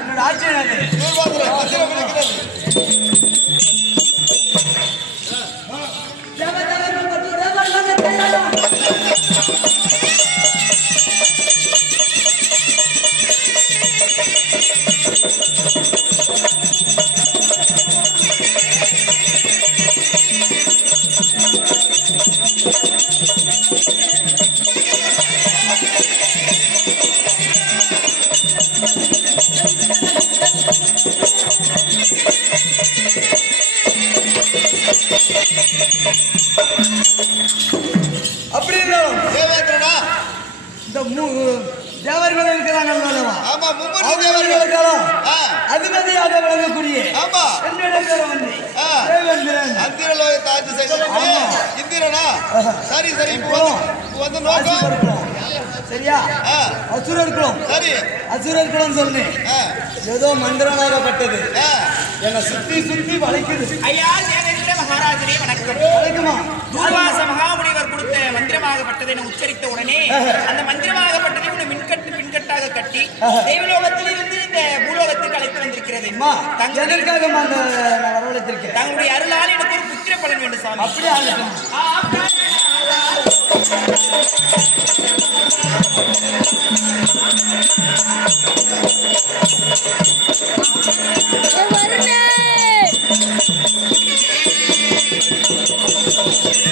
என்னோட ஆட்சி அப்படி இருந்தாலும் தேவர்கள் இருக்கிறாங்க. அதிபதியாக விளங்கக்கூடிய சரி சரி வந்து நோக்கம் சரியா? அசுரர்களும் சரி அசுரர்களும் சொன்னேன். ஏதோ மந்திரமாகப்பட்டது என்னை சுத்தி சுத்தி வளைக்குது. ஐயா தேவேந்திர மகாராஜரே வணக்கம். வணக்கமா. தூர்வாச மகாமுனிவர் கொடுத்த மந்திரமாகப்பட்டதை நான் உச்சரித்த உடனே அந்த மந்திரமாகப்பட்டதை ஒரு மின்கட்டு பின்கட்டாக கட்டி தேவலோகத்திலிருந்து இந்த பூலோகத்துக்கு அழைத்து வந்திருக்கிறது. எதற்காக வரவழைத்திருக்கேன்? தங்களுடைய அருளால் எனக்கு ஒரு புத்திர பலன் வேண்டும் சாமி. அப்படியே ஆகட்டும்.